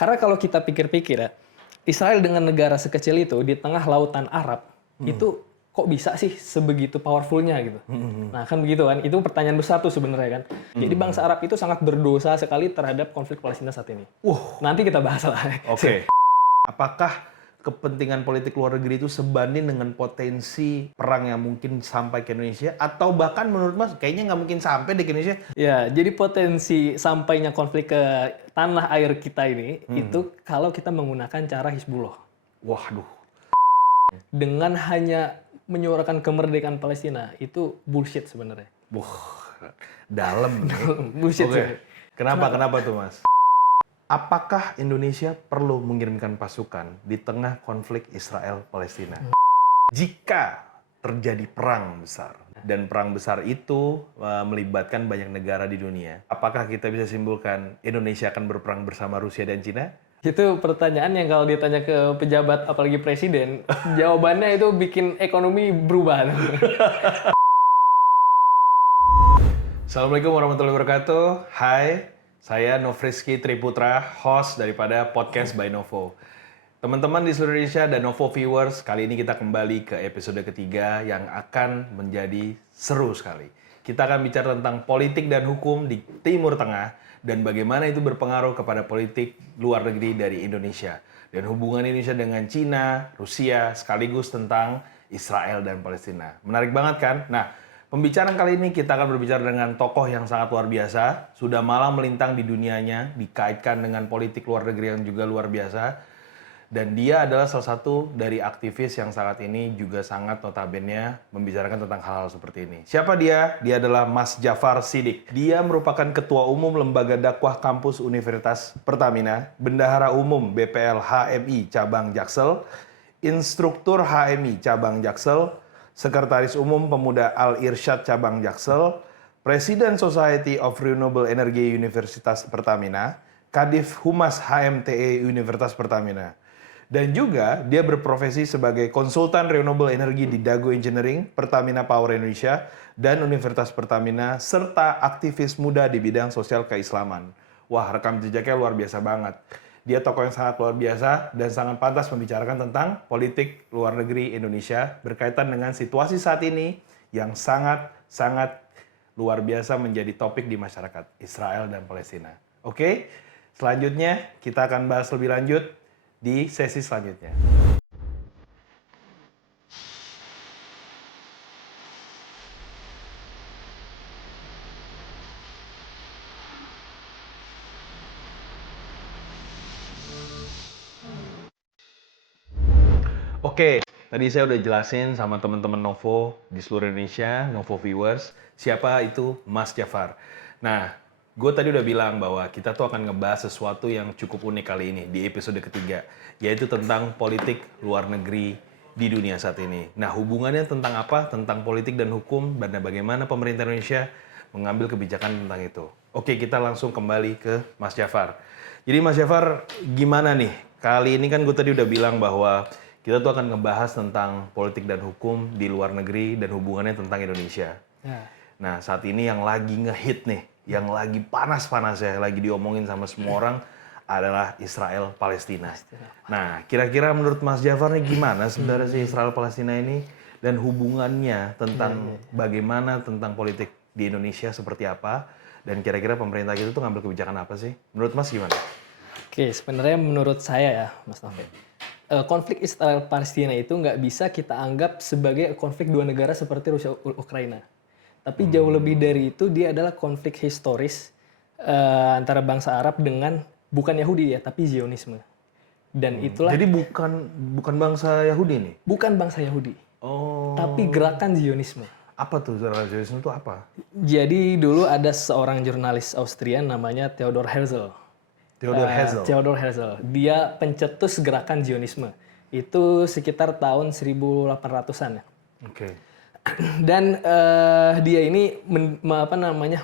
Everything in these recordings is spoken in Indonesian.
Karena kalau kita pikir-pikir ya, Israel dengan negara sekecil itu di tengah lautan Arab, itu kok bisa sih sebegitu powerfulnya gitu. Nah kan begitu kan, itu pertanyaan besar tuh sebenarnya kan. Jadi bangsa Arab itu sangat berdosa sekali terhadap konflik Palestina saat ini. Nanti kita bahas lah. Oke. Apakah kepentingan politik luar negeri itu sebanding dengan potensi perang yang mungkin sampai ke Indonesia? Atau bahkan menurut Mas, kayaknya nggak mungkin sampai di Indonesia? Ya, jadi potensi sampainya konflik ke tanah air kita ini, itu kalau kita menggunakan cara Hizbullah. Waduh. Dengan hanya menyuarakan kemerdekaan Palestina, itu bullshit sebenarnya. Dalam nih. Bullshit. Oke. Kenapa tuh Mas? Apakah Indonesia perlu mengirimkan pasukan di tengah konflik Israel-Palestina? Jika terjadi perang besar, dan perang besar itu melibatkan banyak negara di dunia, apakah kita bisa simpulkan Indonesia akan berperang bersama Rusia dan Cina? Itu pertanyaan yang kalau ditanya ke pejabat, apalagi presiden, jawabannya itu bikin ekonomi berubah. Assalamualaikum warahmatullahi wabarakatuh. Hai, saya Nofriski Triputra, host daripada Podcast by Novo. Teman-teman di seluruh Indonesia dan Novo viewers, kali ini kita kembali ke episode ketiga yang akan menjadi seru sekali. Kita akan bicara tentang politik dan hukum di Timur Tengah dan bagaimana itu berpengaruh kepada politik luar negeri dari Indonesia. Dan hubungan Indonesia dengan Cina, Rusia, sekaligus tentang Israel dan Palestina. Menarik banget kan? Nah, pembicaraan kali ini kita akan berbicara dengan tokoh yang sangat luar biasa, sudah malang melintang di dunianya, dikaitkan dengan politik luar negeri yang juga luar biasa. Dan dia adalah salah satu dari aktivis yang saat ini juga sangat notabene membicarakan tentang hal-hal seperti ini. Siapa dia? Dia adalah Mas Jafar Siddiq. Dia merupakan Ketua Umum Lembaga Dakwah Kampus Universitas Pertamina, Bendahara Umum BPL HMI Cabang Jaksel, Instruktur HMI Cabang Jaksel, Sekretaris Umum Pemuda Al-Irsyad Cabang Jaksel, Presiden Society of Renewable Energy Universitas Pertamina, Kadif Humas HMTE Universitas Pertamina. Dan juga dia berprofesi sebagai konsultan renewable energy di Dago Engineering, Pertamina Power Indonesia, dan Universitas Pertamina, serta aktivis muda di bidang sosial keislaman. Wah, rekam jejaknya luar biasa banget. Dia tokoh yang sangat luar biasa dan sangat pantas membicarakan tentang politik luar negeri Indonesia berkaitan dengan situasi saat ini yang sangat luar biasa menjadi topik di masyarakat Israel dan Palestina. Oke, selanjutnya kita akan bahas lebih lanjut di sesi selanjutnya. Oke, tadi saya udah jelasin sama teman-teman Novo di seluruh Indonesia, Novo viewers, siapa itu Mas Jafar. Nah, gue tadi udah bilang bahwa kita tuh akan ngebahas sesuatu yang cukup unik kali ini di episode ketiga, yaitu tentang politik luar negeri di dunia saat ini. Nah, hubungannya tentang apa? Tentang politik dan hukum, dan bagaimana pemerintah Indonesia mengambil kebijakan tentang itu. Oke, kita langsung kembali ke Mas Jafar. Jadi Mas Jafar, gimana nih? Kali ini kan gue tadi udah bilang bahwa kita tuh akan ngebahas tentang politik dan hukum di luar negeri dan hubungannya tentang Indonesia. Nah, saat ini yang lagi ngehit nih, yang lagi panas-panas ya, lagi diomongin sama semua orang adalah Israel Palestina. Nah, kira-kira menurut Mas Jafar nih gimana sebenarnya sih Israel Palestina ini dan hubungannya tentang bagaimana tentang politik di Indonesia seperti apa dan kira-kira pemerintah kita tuh ngambil kebijakan apa sih? Menurut Mas gimana? Oke, sebenarnya menurut saya ya, Mas Novel, konflik Israel Palestina itu nggak bisa kita anggap sebagai konflik dua negara seperti Rusia Ukraina. Tapi jauh lebih dari itu, dia adalah konflik historis antara bangsa Arab dengan bukan Yahudi ya, tapi Zionisme. Dan itulah Jadi bukan bangsa Yahudi nih? bukan bangsa Yahudi, Oh. tapi gerakan Zionisme. Apa tuh Zionisme itu apa? Jadi dulu ada seorang jurnalis Austria namanya Theodor Herzl. Theodor Herzl. Dia pencetus gerakan Zionisme. Itu sekitar tahun 1800-an ya. Oke. Dan dia ini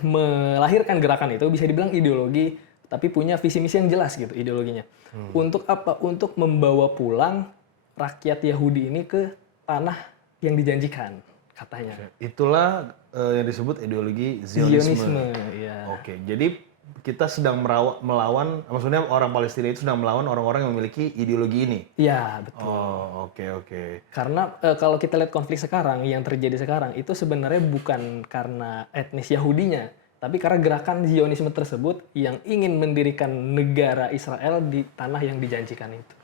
melahirkan gerakan itu, bisa dibilang ideologi, tapi punya visi misi yang jelas gitu ideologinya. Untuk apa? Untuk membawa pulang rakyat Yahudi ini ke tanah yang dijanjikan, katanya. Itulah yang disebut ideologi Zionisme. Ya. Oke, jadi kita sedang melawan, maksudnya orang Palestina itu sedang melawan orang-orang yang memiliki ideologi ini. Iya, betul. Oh, oke. Karena kalau kita lihat konflik sekarang, yang terjadi sekarang itu sebenarnya bukan karena etnis Yahudinya, tapi karena gerakan Zionisme tersebut yang ingin mendirikan negara Israel di tanah yang dijanjikan itu.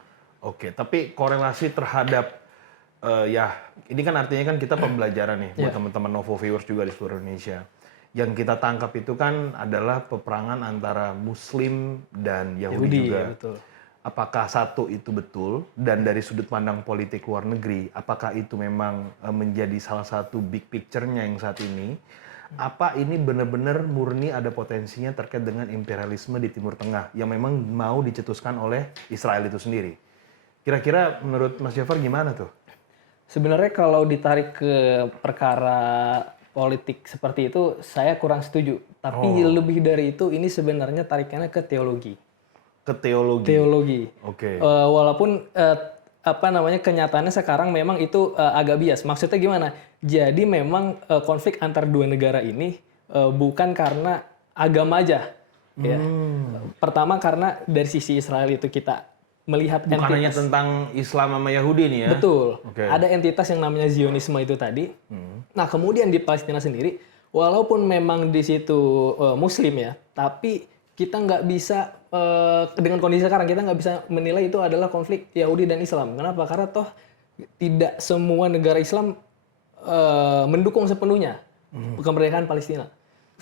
Oke, tapi korelasi terhadap ya ini kan artinya kan kita pembelajaran nih buat teman-teman Novo viewers juga di seluruh Indonesia. Yang kita tangkap itu kan adalah peperangan antara Muslim dan Yahudi juga. Ya, betul. Apakah satu itu betul, dan dari sudut pandang politik luar negeri, apakah itu memang menjadi salah satu big picture-nya yang saat ini? Apa ini benar-benar murni ada potensinya terkait dengan imperialisme di Timur Tengah yang memang mau dicetuskan oleh Israel itu sendiri? Kira-kira menurut Mas Jafar gimana tuh? Sebenarnya kalau ditarik ke perkara politik seperti itu, saya kurang setuju. Tapi lebih dari itu, ini sebenarnya tarikannya ke teologi. Ke teologi? Teologi. Oke. Walaupun kenyataannya sekarang memang itu agak bias. Maksudnya gimana? Jadi memang konflik antar dua negara ini bukan karena agama aja. Ya. Pertama karena dari sisi Israel itu kita melihat bukan hanya tentang Islam sama Yahudi nih ya? Betul. Ada entitas yang namanya Zionisme itu tadi. Nah kemudian di Palestina sendiri, walaupun memang di situ Muslim ya, tapi kita nggak bisa dengan kondisi sekarang kita nggak bisa menilai itu adalah konflik Yahudi dan Islam. Kenapa? Karena toh tidak semua negara Islam mendukung sepenuhnya kemerdekaan Palestina.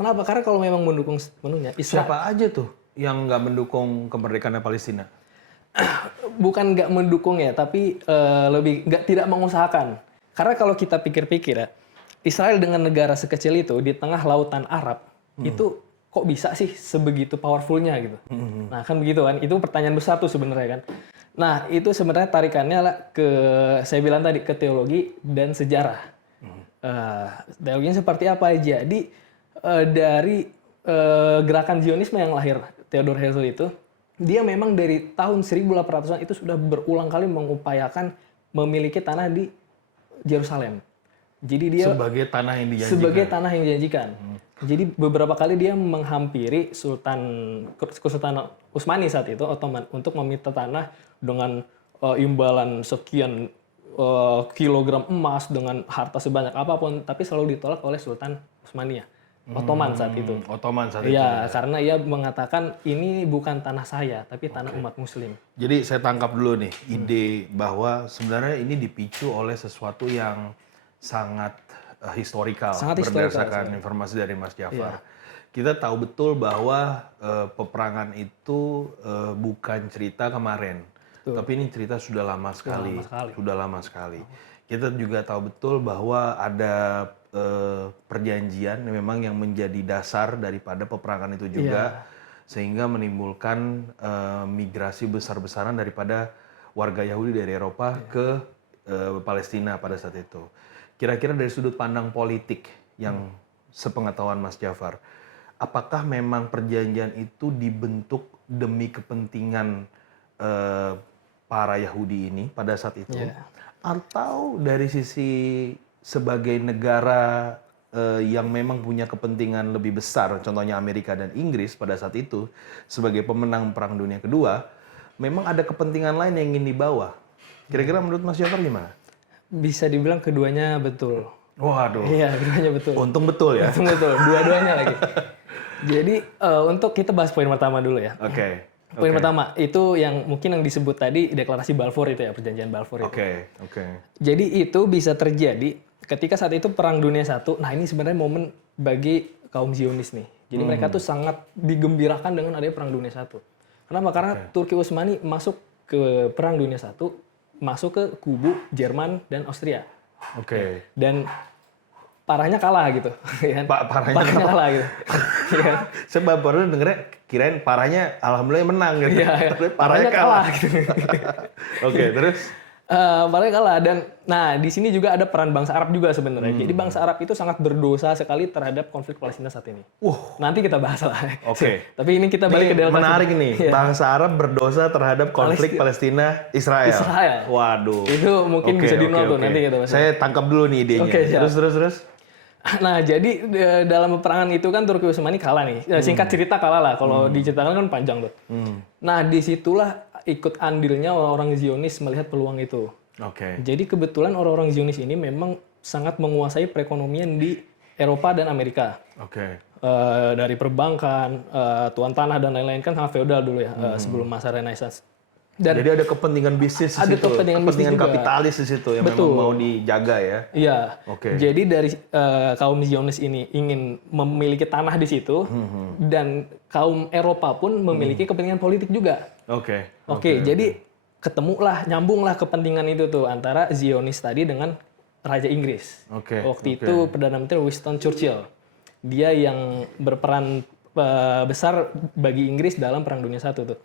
Kenapa? Karena kalau memang mendukung sepenuhnya, siapa aja tuh yang nggak mendukung kemerdekaan Palestina? Bukan nggak mendukung ya, tapi lebih tidak mengusahakan. Karena kalau kita pikir-pikir ya, Israel dengan negara sekecil itu di tengah lautan Arab itu kok bisa sih sebegitu powerfulnya gitu. Nah kan begitu kan, itu pertanyaan besar tuh sebenarnya kan. Nah itu sebenarnya tarikannya lah ke, saya bilang tadi, ke teologi dan sejarah. Teologinya seperti apa? Jadi dari gerakan Zionisme yang lahir Theodor Herzl itu, dia memang dari tahun 1800-an itu sudah berulang kali mengupayakan memiliki tanah di Yerusalem. Jadi dia sebagai tanah yang dijanjikan. Sebagai tanah yang dijanjikan. Jadi beberapa kali dia menghampiri Kesultanan Utsmani saat itu, Ottoman, untuk meminta tanah dengan imbalan sekian kilogram emas dengan harta sebanyak apapun, tapi selalu ditolak oleh Sultan Utsmaniyah. Ottoman saat itu. Ottoman saat itu. Ya, karena ia mengatakan ini bukan tanah saya, tapi tanah umat Muslim. Jadi saya tangkap dulu nih ide bahwa sebenarnya ini dipicu oleh sesuatu yang sangat historikal, berdasarkan informasi dari Mas Jafar. Kita tahu betul bahwa peperangan itu bukan cerita kemarin, tapi ini cerita sudah lama sekali. Sudah lama sekali. Kita juga tahu betul bahwa ada perjanjian memang yang menjadi dasar daripada peperangan itu juga, sehingga menimbulkan migrasi besar-besaran daripada warga Yahudi dari Eropa ke Palestina pada saat itu. Kira-kira dari sudut pandang politik yang sepengetahuan Mas Jafar, apakah memang perjanjian itu dibentuk demi kepentingan para Yahudi ini pada saat itu, atau dari sisi sebagai negara yang memang punya kepentingan lebih besar, contohnya Amerika dan Inggris pada saat itu sebagai pemenang Perang Dunia Kedua, memang ada kepentingan lain yang ingin dibawa? Kira-kira menurut Mas Jafar gimana? Bisa dibilang keduanya betul. Waduh. Iya, keduanya betul. Untung betul ya. Untung betul, dua-duanya lagi. Jadi untuk kita bahas poin pertama dulu ya. Oke. Poin pertama itu yang mungkin yang disebut tadi deklarasi Balfour itu ya, perjanjian Balfour itu. Oke. Jadi itu bisa terjadi ketika saat itu Perang Dunia I. Nah ini sebenarnya momen bagi kaum Zionis nih. Jadi mereka tuh sangat digembirakan dengan adanya Perang Dunia I. Kenapa? Karena Turki Utsmani masuk ke Perang Dunia I, masuk ke kubu Jerman dan Austria. Dan parahnya kalah gitu. Parahnya kalah gitu. Saya baru dengernya kirain parahnya alhamdulillah menang gitu. Parahnya kalah gitu. Terus? Parahnya kalah, dan nah di sini juga ada peran bangsa Arab juga sebenarnya. Jadi bangsa Arab itu sangat berdosa sekali terhadap konflik Palestina saat ini. Nanti kita bahas lah. Tapi ini kita balik ke delta. Menarik nih, bangsa Arab berdosa terhadap konflik Palestina Israel. Waduh. Itu mungkin bisa di-note tuh nanti kita bahas. Saya tangkap dulu nih idenya. Terus. Nah, jadi dalam peperangan itu kan Turki Utsmani kalah nih. Singkat cerita kalah lah. Kalau diceritakan kan panjang tuh. Nah, disitulah ikut andilnya orang-orang Zionis melihat peluang itu. Oke. Jadi kebetulan orang-orang Zionis ini memang sangat menguasai perekonomian di Eropa dan Amerika. Oke. Dari perbankan, tuan tanah dan lain-lain kan sangat feodal dulu ya sebelum masa Renaissance. Dan Jadi ada kepentingan bisnis di ada situ, kepentingan bisnis juga. kapitalis di situ yang Betul. memang mau dijaga ya. iya, Oke. jadi dari kaum Zionis ini ingin memiliki tanah di situ dan kaum Eropa pun memiliki kepentingan politik juga. Oke. Oke, jadi ketemulah, nyambunglah kepentingan itu tuh antara Zionis tadi dengan Raja Inggris. Oke, Waktu itu Perdana Menteri Winston Churchill. Dia yang berperan besar bagi Inggris dalam Perang Dunia I tuh.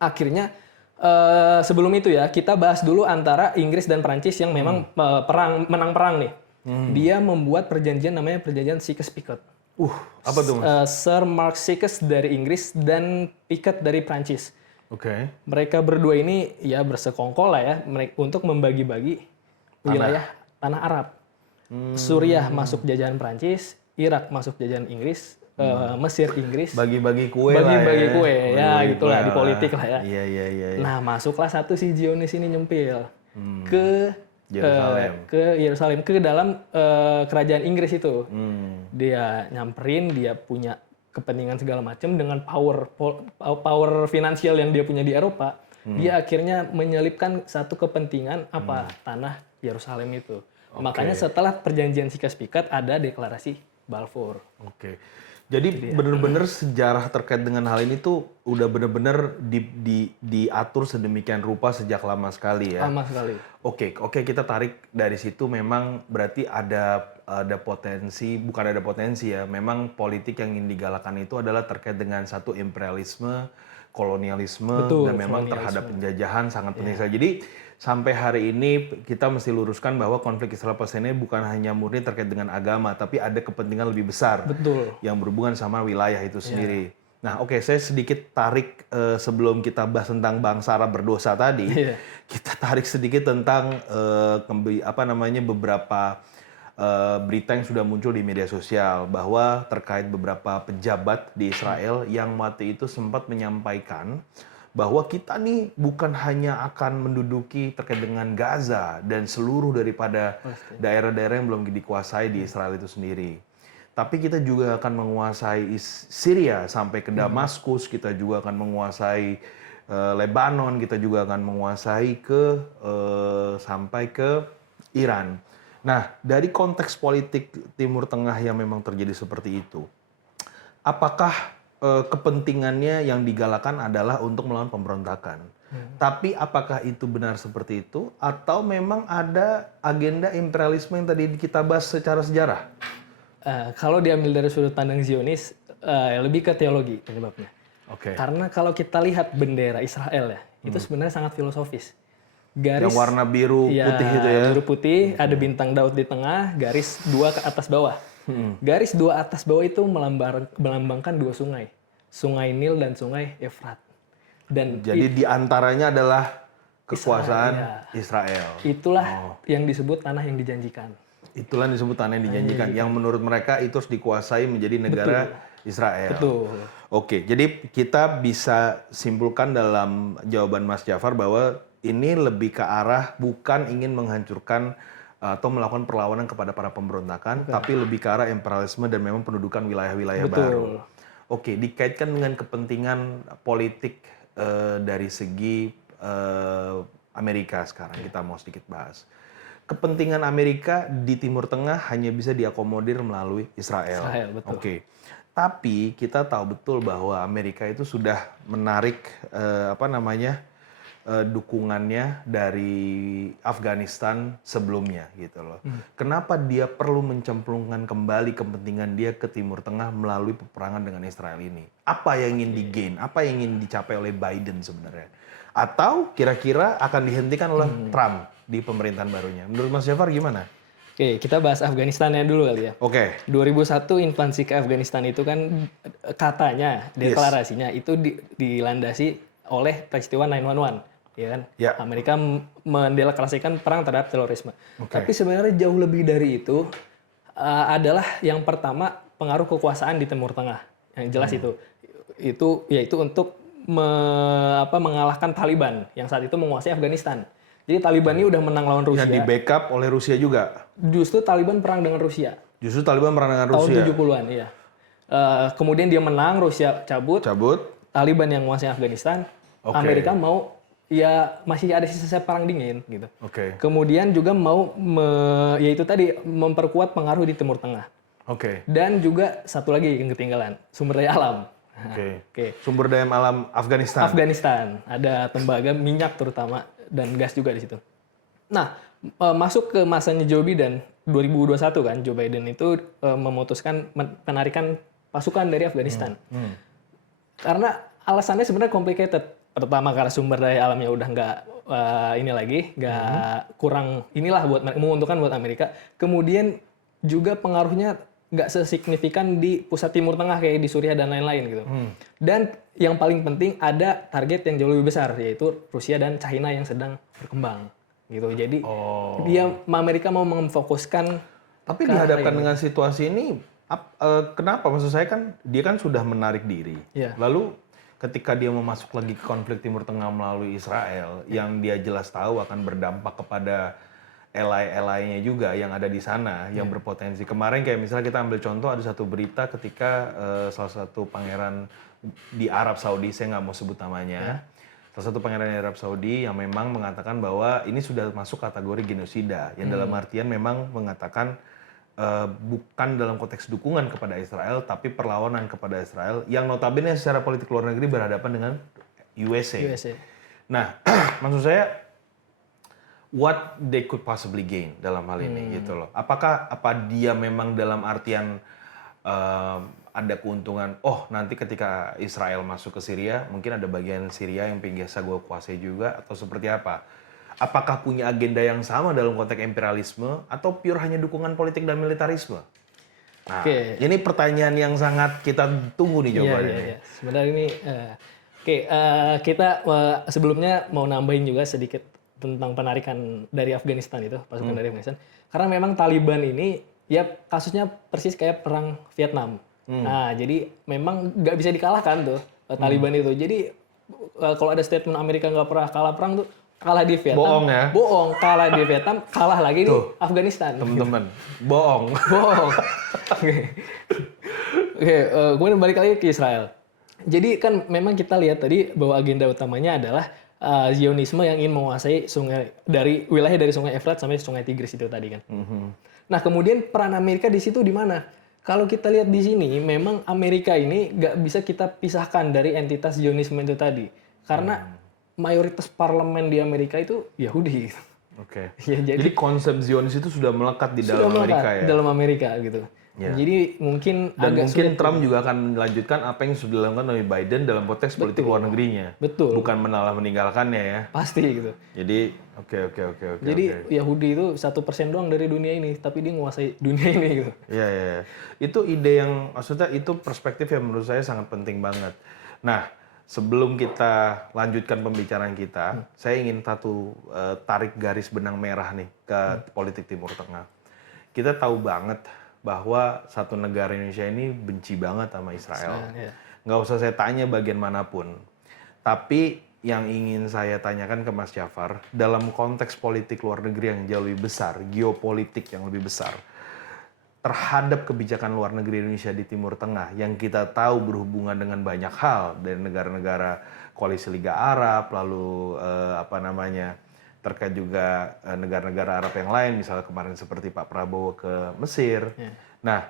Akhirnya sebelum itu ya, kita bahas dulu antara Inggris dan Prancis yang memang menang perang nih. Dia membuat perjanjian namanya Perjanjian Sykes-Picot. Apa tuh Mas? Sir Mark Sykes dari Inggris dan Picot dari Prancis. Oke. Mereka berdua ini ya bersekongkol lah ya untuk membagi-bagi wilayah tanah Arab. Suriah masuk jajahan Prancis, Irak masuk jajahan Inggris, Mesir Inggris. Bagi-bagi kue Bagi-bagi lah ya. kue, ya Bagi-bagi gitulah kue di politik lah ya. Iya. Nah, masuklah satu si Zionis ini nyempil ke Yerusalem, ke dalam kerajaan Inggris itu. Dia nyamperin, dia punya kepentingan segala macam dengan power finansial yang dia punya di Eropa. Dia akhirnya menyelipkan satu kepentingan tanah Yerusalem itu. Makanya setelah perjanjian Sykes-Picot ada deklarasi Balfour. Oke. Jadi benar-benar sejarah terkait dengan hal ini tuh udah benar-benar diatur sedemikian rupa sejak lama sekali ya. Lama sekali. Oke, kita tarik dari situ memang berarti ada potensi, bukan ada potensi ya. Memang politik yang ingin digalakan itu adalah terkait dengan satu imperialisme, kolonialisme, Betul, dan memang kolonialisme. terhadap penjajahan sangat penting sekali. Jadi sampai hari ini kita mesti luruskan bahwa konflik Israel Palestina ini bukan hanya murni terkait dengan agama, tapi ada kepentingan lebih besar Betul. yang berhubungan sama wilayah itu sendiri. Nah, saya sedikit tarik sebelum kita bahas tentang bangsa Arab berdosa tadi, kita tarik sedikit tentang beberapa berita yang sudah muncul di media sosial bahwa terkait beberapa pejabat di Israel yang waktu itu sempat menyampaikan bahwa kita nih bukan hanya akan menduduki terkait dengan Gaza dan seluruh daripada daerah-daerah yang belum dikuasai di Israel itu sendiri. Tapi kita juga akan menguasai Syria sampai ke Damaskus, kita juga akan menguasai Lebanon, kita juga akan menguasai sampai ke Iran. Nah, dari konteks politik Timur Tengah yang memang terjadi seperti itu, apakah kepentingannya yang digalakan adalah untuk melawan pemberontakan? Tapi apakah itu benar seperti itu? Atau memang ada agenda imperialisme yang tadi kita bahas secara sejarah? Kalau diambil dari sudut pandang Zionis, lebih ke teologi penyebabnya. Oke. Karena kalau kita lihat bendera Israel ya, itu sebenarnya sangat filosofis. Garis Yang warna biru putih itu ya? Biru putih, ada bintang Daud di tengah, garis 2 ke atas bawah. Garis 2 atas bawah itu melambangkan 2 sungai. Sungai Nil dan Sungai Efrat. Dan jadi di antaranya adalah kekuasaan Israel. Itulah yang disebut tanah yang dijanjikan. Itulah yang disebut tanah yang dijanjikan. Yang menurut mereka itu harus dikuasai menjadi negara Israel. Betul. Oke, jadi kita bisa simpulkan dalam jawaban Mas Jafar bahwa ini lebih ke arah bukan ingin menghancurkan atau melakukan perlawanan kepada para pemberontakan, tapi lebih ke arah imperialisme dan memang pendudukan wilayah-wilayah baru. Oke, dikaitkan dengan kepentingan politik dari segi Amerika sekarang, kita mau sedikit bahas. Kepentingan Amerika di Timur Tengah hanya bisa diakomodir melalui Israel. Betul. Oke. Tapi kita tahu betul bahwa Amerika itu sudah menarik dukungannya dari Afghanistan sebelumnya gitu loh. Kenapa dia perlu mencemplungkan kembali kepentingan dia ke Timur Tengah melalui peperangan dengan Israel ini? Apa yang ingin digain? Apa yang ingin dicapai oleh Biden sebenarnya? Atau kira-kira akan dihentikan oleh Trump di pemerintahan barunya? Menurut Mas Jafar gimana? Oke, kita bahas Afghanistannya dulu kali ya. Oke. 2001 invasi ke Afghanistan itu kan katanya deklarasinya itu dilandasi oleh peristiwa 9/11, ya kan? Ya. Amerika mendeklarasikan perang terhadap terorisme. Tapi sebenarnya jauh lebih dari itu, adalah yang pertama pengaruh kekuasaan di Timur Tengah. Yang jelas itu yaitu untuk mengalahkan Taliban yang saat itu menguasai Afghanistan. Jadi Taliban ini udah menang lawan Rusia. Yang di backup oleh Rusia juga. Justru Taliban perang dengan Rusia. Justru Taliban perang dengan Tahun Rusia. 70-an, iya. Kemudian dia menang, Rusia cabut. Taliban yang menguasai Afghanistan. Amerika mau, ya masih ada sisa perang dingin gitu. Kemudian juga mau, yaitu tadi memperkuat pengaruh di Timur Tengah. Dan juga satu lagi yang ketinggalan, sumber daya alam. Sumber daya alam Afghanistan. Ada tembaga, minyak terutama, dan gas juga di situ. Nah, masuk ke masanya Joe Biden 2021 kan, Joe Biden itu memutuskan penarikan pasukan dari Afghanistan. Karena alasannya sebenarnya complicated. Pertama karena sumber daya alamnya udah nggak kurang inilah buat menguntungkan buat Amerika. Kemudian juga pengaruhnya nggak sesignifikan di pusat Timur Tengah kayak di Suriah dan lain-lain gitu. Dan yang paling penting ada target yang jauh lebih besar, yaitu Rusia dan China yang sedang berkembang gitu. Jadi Amerika mau memfokuskan. Tapi dihadapkan dengan situasi ini, kenapa? Maksud saya kan dia kan sudah menarik diri. Lalu ketika dia mau masuk lagi ke konflik Timur Tengah melalui Israel, yang dia jelas tahu akan berdampak kepada ally-nya juga yang ada di sana, yang berpotensi. Kemarin kayak misalnya kita ambil contoh, ada satu berita ketika salah satu pangeran di Arab Saudi, saya nggak mau sebut namanya, salah satu pangeran di Arab Saudi yang memang mengatakan bahwa ini sudah masuk kategori genosida, yang dalam artian memang mengatakan bukan dalam konteks dukungan kepada Israel, tapi perlawanan kepada Israel, yang notabene secara politik luar negeri berhadapan dengan USA. Nah, maksud saya, what they could possibly gain dalam hal ini gitu loh. Apa dia memang dalam artian ada keuntungan, nanti ketika Israel masuk ke Syria, mungkin ada bagian Syria yang biasa gue kuasai juga, atau seperti apa? Apakah punya agenda yang sama dalam konteks imperialisme, atau pure hanya dukungan politik dan militarisme? Nah, ini pertanyaan yang sangat kita tunggu nih jawabannya. Sebenarnya ini, kita sebelumnya mau nambahin juga sedikit tentang penarikan dari Afghanistan itu, pasukan dari Afghanistan. Karena memang Taliban ini, ya kasusnya persis kayak perang Vietnam. Nah, jadi memang nggak bisa dikalahkan tuh Taliban itu. Jadi kalau ada statement Amerika nggak pernah kalah perang tuh, kalah di Vietnam. Bohong ya? Bohong, kalah di Vietnam, kalah lagi di Afghanistan. Teman-teman, bohong. Kemudian balik lagi ke Israel. Jadi kan memang kita lihat tadi bahwa agenda utamanya adalah Zionisme yang ingin menguasai wilayah dari Sungai Efrat sampai Sungai Tigris itu tadi kan. Nah, kemudian peran Amerika di situ di mana? Kalau kita lihat di sini, memang Amerika ini nggak bisa kita pisahkan dari entitas Zionisme itu tadi, karena mayoritas parlemen di Amerika itu Yahudi. Jadi konsep Zionis itu sudah melekat di dalam Amerika ya. Dalam Amerika gitu. Jadi mungkin Trump juga akan melanjutkan apa yang sudah dilakukan oleh Biden dalam konteks politik luar negerinya. Bukan meninggalkannya ya. Pasti gitu. Jadi Jadi Yahudi itu 1% doang dari dunia ini, tapi dia menguasai dunia ini gitu. Iya. Itu ide yang maksudnya itu perspektif yang menurut saya sangat penting banget. Nah, sebelum kita lanjutkan pembicaraan kita, saya ingin tarik garis benang merah nih ke politik Timur Tengah. Kita tahu banget bahwa satu negara Indonesia ini benci banget sama Israel. Nggak usah saya tanya bagian manapun. Tapi yang ingin saya tanyakan ke Mas Jafar, dalam konteks politik luar negeri yang jauh lebih besar, geopolitik yang lebih besar, terhadap kebijakan luar negeri Indonesia di Timur Tengah, yang kita tahu berhubungan dengan banyak hal, dari negara-negara koalisi Liga Arab, lalu terkait juga negara-negara Arab yang lain, misalnya kemarin seperti Pak Prabowo ke Mesir. Nah,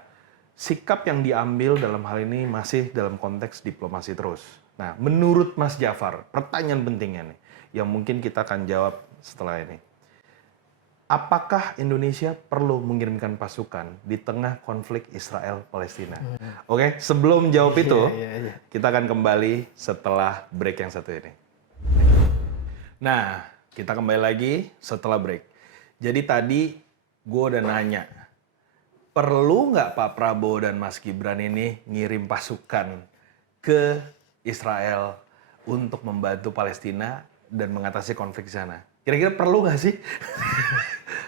sikap yang diambil dalam hal ini masih dalam konteks diplomasi terus. Nah, menurut Mas Jafar, pertanyaan pentingnya nih, yang mungkin kita akan jawab setelah ini. Apakah Indonesia perlu mengirimkan pasukan di tengah konflik Israel-Palestina? Oke, sebelum jawab itu, kita akan kembali setelah break yang satu ini. Nah, kita kembali lagi setelah break. Jadi tadi gue udah nanya, perlu nggak Pak Prabowo dan Mas Gibran ini ngirim pasukan ke Israel untuk membantu Palestina dan mengatasi konflik di sana? Kira-kira perlu nggak sih?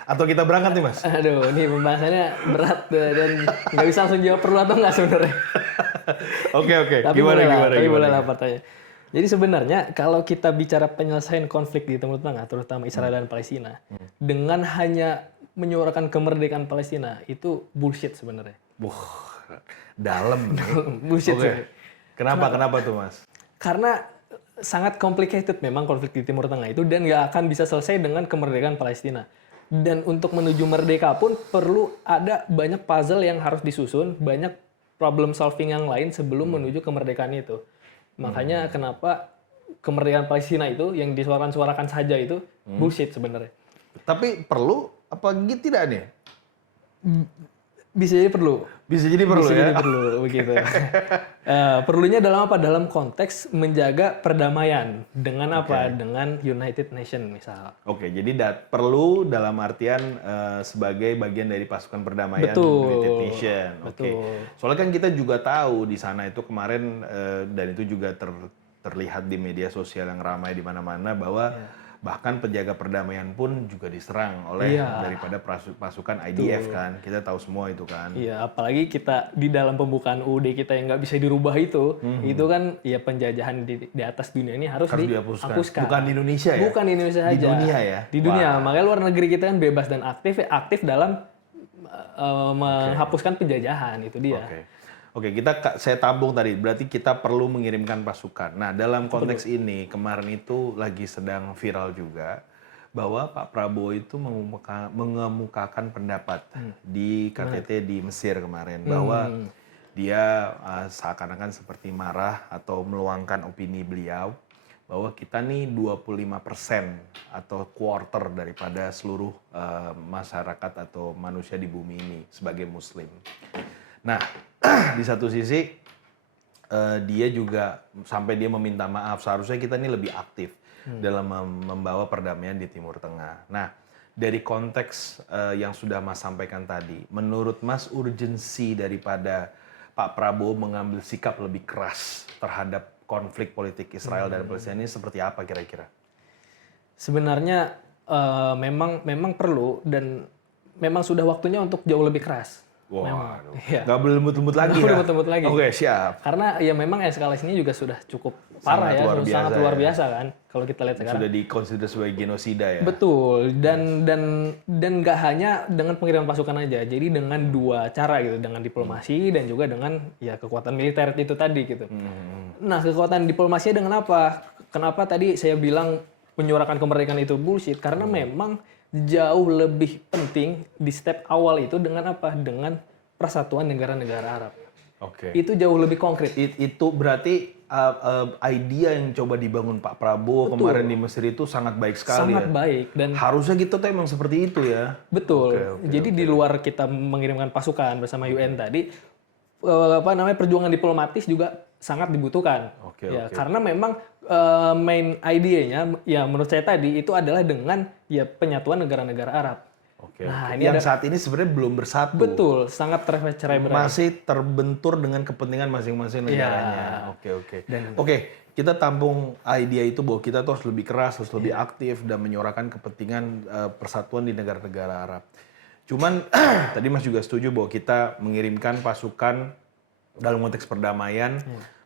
Atau kita berangkat nih Mas? Aduh, ini pembahasannya berat dan nggak bisa langsung jawab perlu atau nggak sebenarnya. Oke. Tapi Gimana, boleh lah, gimana, tapi gimana? boleh lah partanya. Jadi sebenarnya kalau kita bicara penyelesaian konflik di Timur Tengah, terutama Israel dan Palestina, dengan hanya menyuarakan kemerdekaan Palestina, itu bullshit sebenarnya. Dalam nih. Bullshit Oke. sebenarnya. Kenapa tuh Mas? Karena sangat complicated memang konflik di Timur Tengah itu dan nggak akan bisa selesai dengan kemerdekaan Palestina. Dan untuk menuju merdeka pun perlu ada banyak puzzle yang harus disusun, banyak problem solving yang lain sebelum menuju kemerdekaan itu. Makanya kenapa kemerdekaan Palestina itu yang disuarakan saja itu bullshit sebenarnya. Tapi perlu apa gitu tidak nih? Bisa jadi perlu. Bisa jadi perlu Bisa ya? jadi perlu begitu. Perlunya dalam apa? Dalam konteks menjaga perdamaian dengan apa? Dengan United Nation misal. Oke, jadi perlu dalam artian sebagai bagian dari pasukan perdamaian Betul. United Nation. Oke. Betul. Soalnya kan kita juga tahu di sana itu kemarin dan itu juga terlihat di media sosial yang ramai di mana-mana bahwa bahkan penjaga perdamaian pun juga diserang oleh daripada pasukan IDF kan. Kita tahu semua itu kan. Iya, apalagi kita di dalam pembukaan UUD kita yang nggak bisa dirubah itu kan ya penjajahan di atas dunia ini harus dihapuskan. Bukan di Indonesia ya? Bukan di Indonesia Di saja. dunia ya? Di dunia. Makanya luar negeri kita kan bebas dan aktif dalam menghapuskan penjajahan itu dia. Oke, saya tabung tadi. Berarti kita perlu mengirimkan pasukan. Nah, dalam konteks ini kemarin itu lagi sedang viral juga bahwa Pak Prabowo itu mengemukakan pendapat di KTT di Mesir kemarin bahwa dia seakan-akan seperti marah atau meluangkan opini beliau bahwa kita nih 25% atau quarter daripada seluruh masyarakat atau manusia di bumi ini sebagai Muslim. Nah, di satu sisi dia juga sampai dia meminta maaf. Seharusnya kita ini lebih aktif dalam membawa perdamaian di Timur Tengah. Nah, dari konteks yang sudah Mas sampaikan tadi, menurut Mas urgensi daripada Pak Prabowo mengambil sikap lebih keras terhadap konflik politik Israel dan Palestina ini seperti apa kira-kira? Sebenarnya memang perlu dan memang sudah waktunya untuk jauh lebih keras. Wah, Iya. nggak boleh lembut-lembut lagi Nggak ya? boleh lembut-lembut lagi. Oke, siap. Karena ya memang eskalasinya juga sudah cukup parah sangat luar biasa kan kalau kita lihat sekarang. Sudah dikonsider sebagai genosida ya? Betul, dan nggak hanya dengan pengiriman pasukan aja, jadi dengan dua cara gitu, dengan diplomasi dan juga dengan ya kekuatan militer itu tadi gitu. Nah, kekuatan diplomasinya dengan apa? Kenapa tadi saya bilang menyuarakan kemerdekaan itu bullshit? Karena memang jauh lebih penting di step awal itu dengan apa? Dengan persatuan negara-negara Arab. Oke. Itu jauh lebih konkret. Itu berarti idea yang coba dibangun Pak Prabowo kemarin di Mesir itu sangat baik sekali Sangat ya? baik dan Harusnya kita tuh emang seperti itu ya? betul. Jadi di luar kita mengirimkan pasukan bersama UN tadi, perjuangan diplomatis juga sangat dibutuhkan. Karena memang main idenya ya menurut saya tadi itu adalah dengan ya penyatuan negara-negara Arab. Nah, ini yang saat ini sebenarnya belum bersatu. Betul, sangat tercerai-berai. Masih terbentur dengan kepentingan masing-masing negaranya. Oke, kita tampung idea itu bahwa kita tuh harus lebih keras, harus lebih aktif dan menyuarakan kepentingan persatuan di negara-negara Arab. Cuman tadi Mas juga setuju bahwa kita mengirimkan pasukan dalam konteks perdamaian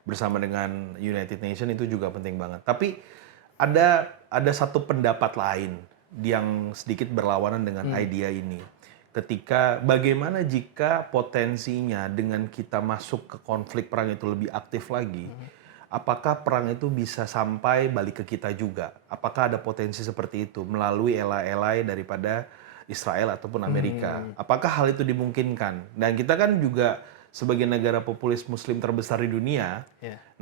bersama dengan United Nation itu juga penting banget. Tapi ada satu pendapat lain yang sedikit berlawanan dengan idea ini. Ketika bagaimana jika potensinya dengan kita masuk ke konflik perang itu lebih aktif lagi, apakah perang itu bisa sampai balik ke kita juga? Apakah ada potensi seperti itu melalui elai-elai daripada Israel ataupun Amerika? Apakah hal itu dimungkinkan? Dan kita kan juga sebagai negara populis Muslim terbesar di dunia,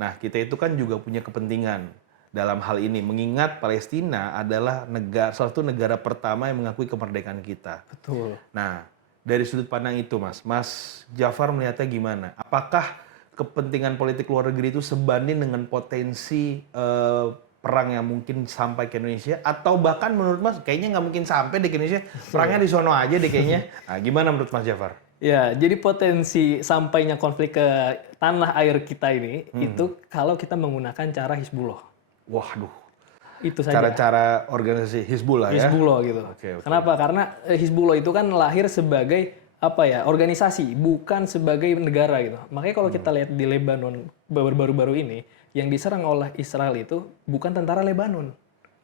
nah kita itu kan juga punya kepentingan dalam hal ini, mengingat Palestina adalah salah satu negara pertama yang mengakui kemerdekaan kita. Betul. Nah, dari sudut pandang itu, Mas Jafar melihatnya gimana? Apakah kepentingan politik luar negeri itu sebanding dengan potensi perang yang mungkin sampai ke Indonesia? Atau bahkan menurut Mas, kayaknya nggak mungkin sampai di Indonesia, perangnya di sono aja deh kayaknya. Nah, gimana menurut Mas Jafar? Ya, jadi potensi sampainya konflik ke tanah air kita ini, itu kalau kita menggunakan cara Hizbullah. Waduh, Itu saja. Cara-cara organisasi Hizbullah ya. Hizbullah gitu. Oke. Kenapa? Karena Hizbullah itu kan lahir sebagai organisasi, bukan sebagai negara gitu. Makanya kalau kita lihat di Lebanon baru-baru ini, yang diserang oleh Israel itu bukan tentara Lebanon,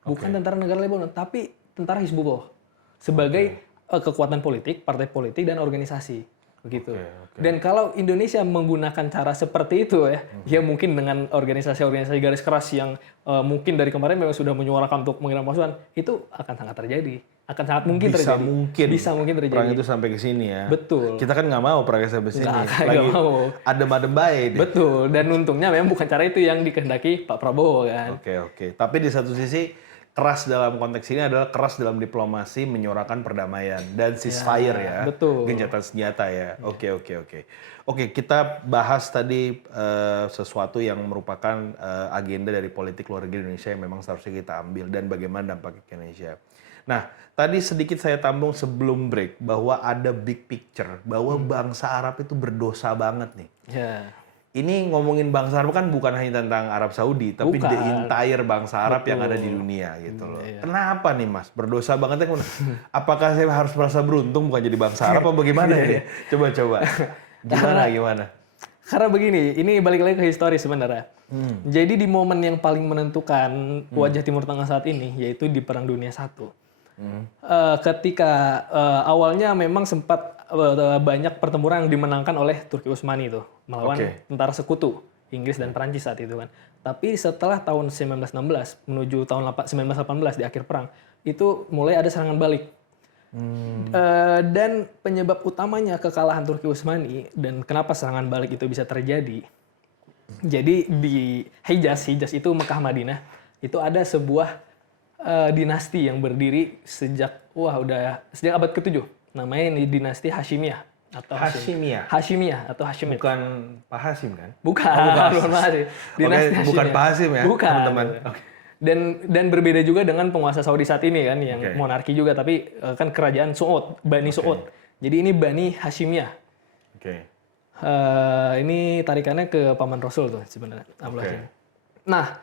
bukan tentara negara Lebanon, tapi tentara Hizbullah sebagai kekuatan politik, partai politik dan organisasi begitu. Dan kalau Indonesia menggunakan cara seperti itu ya mungkin dengan organisasi-organisasi garis keras yang mungkin dari kemarin memang sudah menyuarakan untuk mengirim pasukan, itu akan sangat terjadi, akan sangat mungkin terjadi. Bisa mungkin terjadi. Perang itu sampai ke sini ya. Betul. Kita kan nggak mau perang sampai sini. Nggak mau. Adem-adem baik. Betul. Dan untungnya memang bukan cara itu yang dikehendaki Pak Prabowo kan. Oke. Tapi di satu sisi keras dalam konteks ini adalah keras dalam diplomasi menyuarakan perdamaian dan ceasefire ya. Betul. Gencatan senjata ya. Oke. Oke, kita bahas tadi sesuatu yang merupakan agenda dari politik luar negeri Indonesia yang memang seharusnya kita ambil dan bagaimana dampaknya ke Indonesia. Nah, tadi sedikit saya tambung sebelum break bahwa ada big picture bahwa bangsa Arab itu berdosa banget nih. Ya. Ini ngomongin bangsa Arab kan bukan hanya tentang Arab Saudi, tapi the entire bangsa Arab yang ada di dunia gitu loh. Kenapa nih Mas? Berdosa banget ya? Apakah saya harus merasa beruntung bukan jadi bangsa Arab apa bagaimana ini? Coba. Gimana? Karena begini, ini balik lagi ke histori sebenarnya. Jadi di momen yang paling menentukan wajah Timur Tengah saat ini, yaitu di Perang Dunia I. Ketika awalnya memang sempat banyak pertempuran yang dimenangkan oleh Turki Utsmani itu melawan tentara sekutu Inggris dan Prancis saat itu kan. Tapi setelah tahun 1916 menuju tahun 1918 di akhir perang itu mulai ada serangan balik. Dan penyebab utamanya kekalahan Turki Utsmani dan kenapa serangan balik itu bisa terjadi. Jadi di Hijaz itu Mekah Madinah itu ada sebuah dinasti yang berdiri sejak abad ke-7. Namanya dinasti Hashimiyah atau Hashimiyah atau Hashimid. Bukan Pak Hasim kan? Bukan. Dinasti bukan Pak Hasim ya, bukan. Teman-teman. Dan berbeda juga dengan penguasa Saudi saat ini kan yang monarki juga tapi kan kerajaan Saud, Bani Saud. Jadi ini Bani Hashimiyah. Ini tarikannya ke paman Rasul tuh sebenarnya. Nah,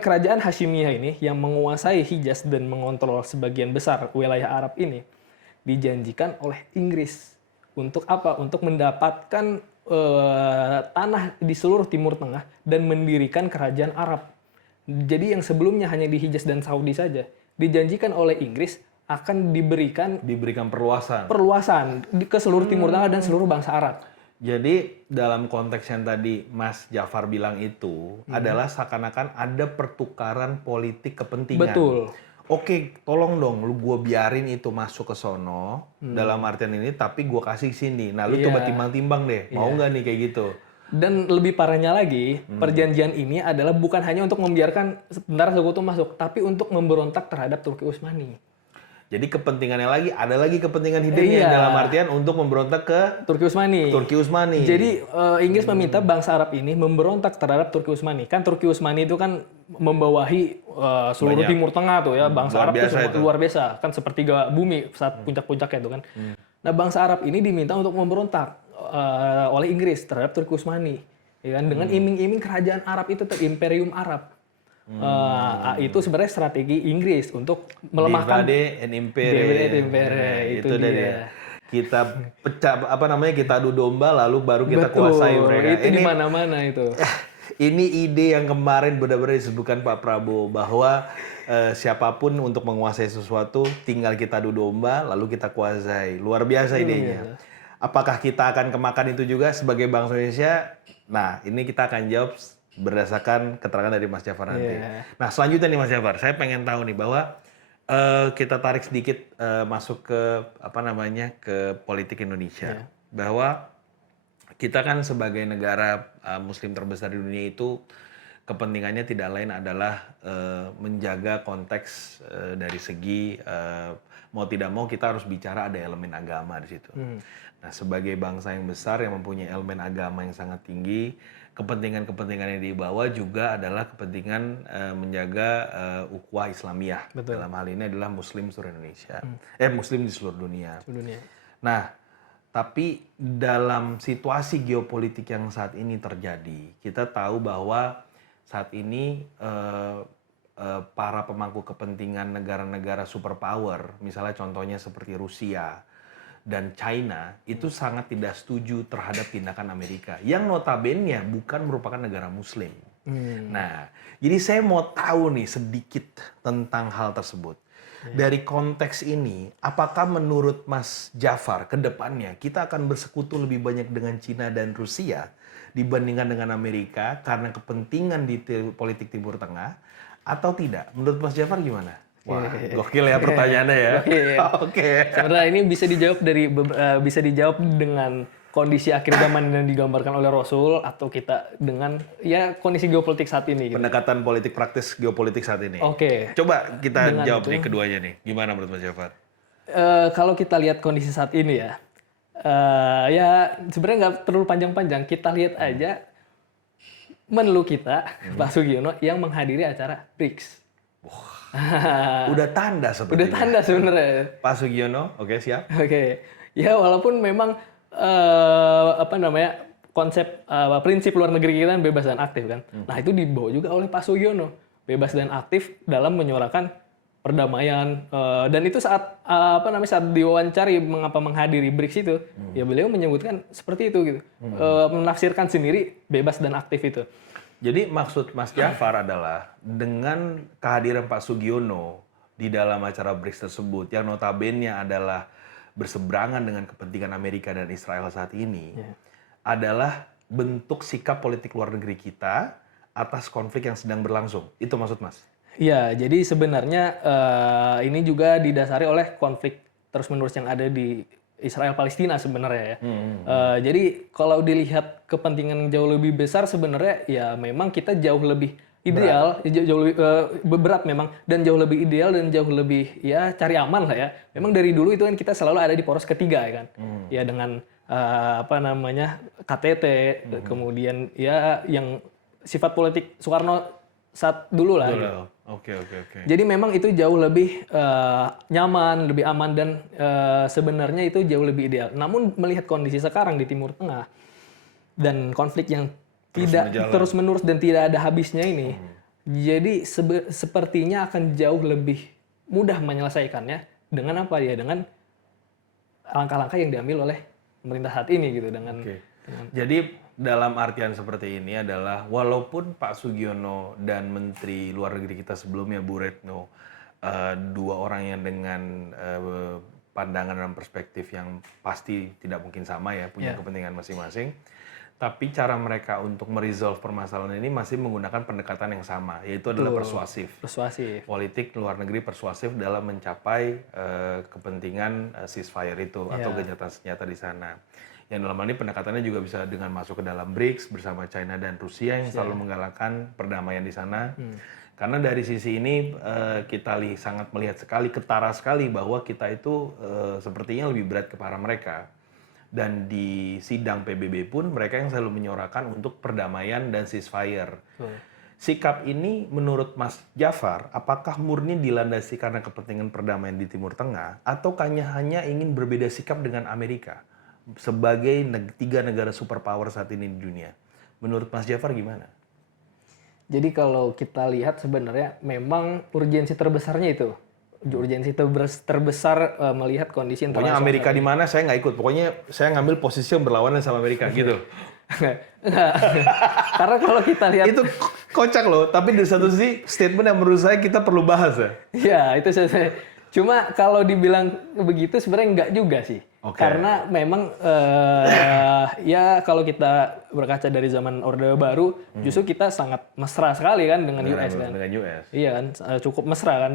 kerajaan Hashimiyah ini yang menguasai Hijaz dan mengontrol sebagian besar wilayah Arab ini dijanjikan oleh Inggris untuk apa? Untuk mendapatkan tanah di seluruh Timur Tengah dan mendirikan kerajaan Arab. Jadi yang sebelumnya hanya di Hijaz dan Saudi saja dijanjikan oleh Inggris akan diberikan perluasan ke seluruh Timur Tengah dan seluruh bangsa Arab. Jadi dalam konteks yang tadi Mas Jafar bilang itu adalah seakan-akan ada pertukaran politik kepentingan. Betul. Oke, tolong dong lu gua biarin itu masuk ke sono dalam artian ini tapi gua kasih sini. Nah, lu coba timbang-timbang deh. Mau nggak nih kayak gitu? Dan lebih parahnya lagi, perjanjian ini adalah bukan hanya untuk membiarkan tentara sekutu masuk, tapi untuk memberontak terhadap Turki Utsmani. Jadi kepentingannya ada lagi kepentingan hidupnya dalam artian untuk memberontak ke Turki Utsmani. Jadi Inggris meminta bangsa Arab ini memberontak terhadap Turki Utsmani. Kan Turki Utsmani itu kan membawahi seluruh Timur Tengah tuh ya, bangsa Arab itu luar biasa, kan sepertiga bumi saat puncak-puncaknya itu kan. Nah, bangsa Arab ini diminta untuk memberontak oleh Inggris terhadap Turki Utsmani, ya kan, dengan iming-iming kerajaan Arab itu Imperium Arab. Itu sebenarnya strategi Inggris untuk melemahkan Divide and Impere. Itu dia. Kita pecah kita adu domba lalu baru kita kuasai mereka. Itu di mana-mana itu. Ini ide yang kemarin benar-benar disebutkan Pak Prabowo bahwa siapapun untuk menguasai sesuatu tinggal kita adu domba lalu kita kuasai. Luar biasa idenya. Apakah kita akan kemakan itu juga sebagai bangsa Indonesia? Nah, ini kita akan jawab berdasarkan keterangan dari Mas Jafar nanti. Nah, selanjutnya nih Mas Jafar, saya pengen tahu nih bahwa kita tarik sedikit masuk ke ke politik Indonesia. Bahwa kita kan sebagai negara Muslim terbesar di dunia itu kepentingannya tidak lain adalah menjaga konteks dari segi mau tidak mau kita harus bicara ada elemen agama di situ. Nah, sebagai bangsa yang besar yang mempunyai elemen agama yang sangat tinggi, kepentingan-kepentingan yang dibawa juga adalah kepentingan menjaga ukhuwah Islamiyah. Betul. Dalam hal ini adalah Muslim seluruh Indonesia. Muslim di seluruh dunia. Nah, tapi dalam situasi geopolitik yang saat ini terjadi, kita tahu bahwa saat ini para pemangku kepentingan negara-negara superpower, misalnya contohnya seperti Rusia dan China, itu sangat tidak setuju terhadap tindakan Amerika, yang notabene bukan merupakan negara Muslim. Nah, jadi saya mau tahu nih sedikit tentang hal tersebut. Dari konteks ini, apakah menurut Mas Jafar ke depannya kita akan bersekutu lebih banyak dengan Cina dan Rusia dibandingkan dengan Amerika karena kepentingan di politik Timur Tengah atau tidak? Menurut Mas Jafar gimana? Wah, gokil ya pertanyaannya ya. Oke. Sebenarnya ini bisa dijawab dengan kondisi akhir zaman yang digambarkan oleh Rasul atau kita dengan ya kondisi geopolitik saat ini. Gitu. Pendekatan politik praktis geopolitik saat ini. Oke. Coba kita Dengan jawab itu, nih keduanya nih. Gimana menurut Mas Jafar? Kalau kita lihat kondisi saat ini ya sebenarnya nggak terlalu panjang-panjang. Kita lihat aja menlu kita Pak Sugiono yang menghadiri acara BRICS. Udah tanda seperti Udah tanda sebenarnya. Pak Sugiono, oke siap. Oke. Ya walaupun memang konsep prinsip luar negeri kita kan bebas dan aktif kan. Nah itu dibawa juga oleh Pak Sugiono, bebas dan aktif dalam menyuarakan perdamaian dan itu saat saat diwawancari mengapa menghadiri BRICS itu ya beliau menyebutkan seperti itu gitu. Menafsirkan sendiri bebas dan aktif itu. Jadi maksud Mas Jafar adalah dengan kehadiran Pak Sugiono di dalam acara BRICS tersebut yang notabene adalah berseberangan dengan kepentingan Amerika dan Israel saat ini adalah bentuk sikap politik luar negeri kita atas konflik yang sedang berlangsung. Itu maksud Mas? Iya, jadi sebenarnya ini juga didasari oleh konflik terus-menerus yang ada di Israel-Palestina sebenarnya ya. Jadi kalau dilihat kepentingan jauh lebih besar sebenarnya ya memang kita jauh lebih ideal, jauh lebih berat memang dan jauh lebih ideal dan jauh lebih ya cari aman lah ya. Memang dari dulu itu kan kita selalu ada di poros ketiga ya kan. Ya dengan KTT, kemudian ya yang sifat politik Soekarno saat dulu lah. Gitu. Oke. Jadi memang itu jauh lebih nyaman, lebih aman dan sebenarnya itu jauh lebih ideal. Namun melihat kondisi sekarang di Timur Tengah dan konflik yang tidak terus-menerus dan tidak ada habisnya ini, jadi sepertinya akan jauh lebih mudah menyelesaikannya dengan apa ya? Dengan langkah-langkah yang diambil oleh pemerintah saat ini gitu dengan. Jadi dalam artian seperti ini adalah walaupun Pak Sugiono dan Menteri Luar Negeri kita sebelumnya Bu Retno dua orang yang dengan pandangan dan perspektif yang pasti tidak mungkin sama ya, punya kepentingan masing-masing, tapi cara mereka untuk meresolve permasalahan ini masih menggunakan pendekatan yang sama, yaitu adalah persuasif. Politik luar negeri persuasif dalam mencapai kepentingan ceasefire itu atau gencatan senjata di sana. Yang dalam hal ini pendekatannya juga bisa dengan masuk ke dalam BRICS bersama China dan Rusia yang selalu menggalakkan perdamaian di sana. Karena dari sisi ini kita sangat melihat sekali, ketara sekali bahwa kita itu sepertinya lebih berat kepada mereka. Dan di sidang PBB pun mereka yang selalu menyuarakan untuk perdamaian dan ceasefire. Sikap ini menurut Mas Jafar, apakah murni dilandasi karena kepentingan perdamaian di Timur Tengah atau hanya ingin berbeda sikap dengan Amerika? Sebagai tiga negara superpower saat ini di dunia. Menurut Mas Jafar gimana? Jadi kalau kita lihat sebenarnya memang urgensi terbesarnya itu. Urgensi terbesar melihat kondisi Pokoknya internasional. Amerika di mana saya nggak ikut. Pokoknya saya ngambil posisi yang berlawanan sama Amerika gitu. Enggak. Karena kalau kita lihat itu kocak loh. Tapi di satu sisi statement yang menurut saya kita perlu bahas ya. Iya, itu saya. Cuma kalau dibilang begitu sebenarnya enggak juga sih. Karena memang ya kalau kita berkaca dari zaman Orde Baru, justru kita sangat mesra sekali kan dengan US kan. Dengan US. Iya kan, cukup mesra kan